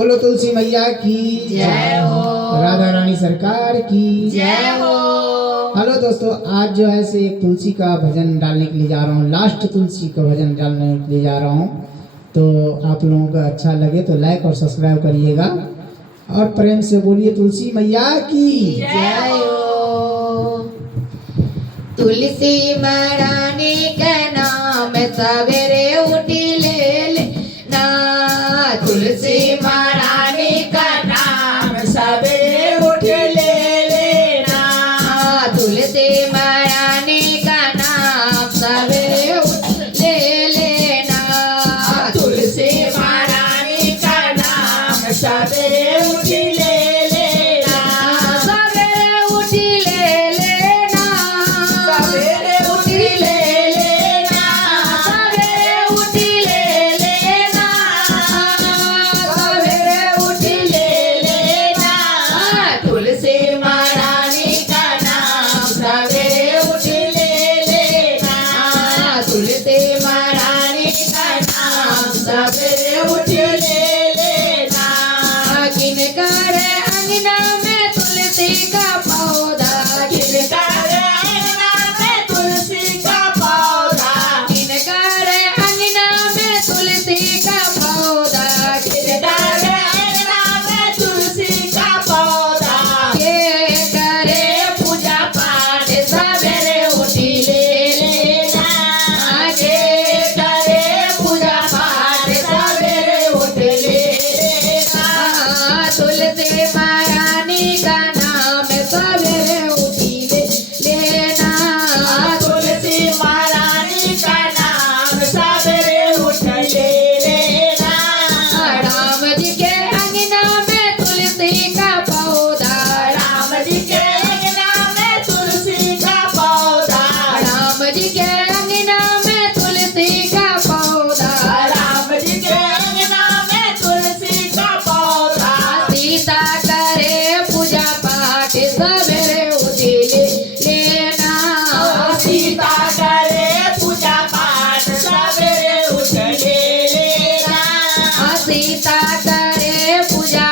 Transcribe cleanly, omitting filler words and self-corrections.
बोलो तुलसी मैया की जय हो। राधा रानी सरकार की जय हो। हेलो दोस्तों, आज जो है से एक तुलसी का भजन डालने के लिए जा रहा हूँ। लास्ट तुलसी का भजन डालने के लिए जा रहा हूँ। तो आप लोगों को अच्छा लगे तो लाइक और सब्सक्राइब करिएगा और प्रेम से बोलिए तुलसी मैया की जय हो। तुलसी महारानी का नाम सवेरे उठी ले ना। तुलसी महारानी का नाम सवेरे उठ ले लेना। तुलसी महारानी का नाम सवेरे उठ ले लेना। तुलसी महारानी का नाम सवेरे उठ ले लेना। सवेरे उठ ले लेना। सवेरे उठ ले लेना। सवेरे उठ ले लेना। सवेरे उठ ले लेना। तुलसी महारानी का नाम सवेरे उठ ले लेना। तुलसी महारानी का नाम सवेरे उठ ले लेना। किनकर अंगना में तुलसी का पौधा। किनकर अंगना में तुलसी का पौधा। किनकर अंगना में तुलसी का पौधा। किनकर अंगना में तुलसी का पौधा। के करे पूजा पाठ सवेरे उठ ले लेना। के करे पूजा पाठ सवेरे उठ ले लेना। तुलसी महारानी का नाम सवेरे उठ ले लेना। तुलसी महारानी का नाम सवेरे उठ ले लेना। राम जी के अंगना में तुलसी का पौधा। राम जी के अंगना में तुलसी का पौधा। राम जी के अंगना में तुलसी का पौधा। राम जी के अंगना में तुलसी का पौधा। सीता करे पूजा पाठ सवेरे उठ ले लेना। सीता करे पूजा पाठ सवेरे उठ ले लेना। सीता करे पूजा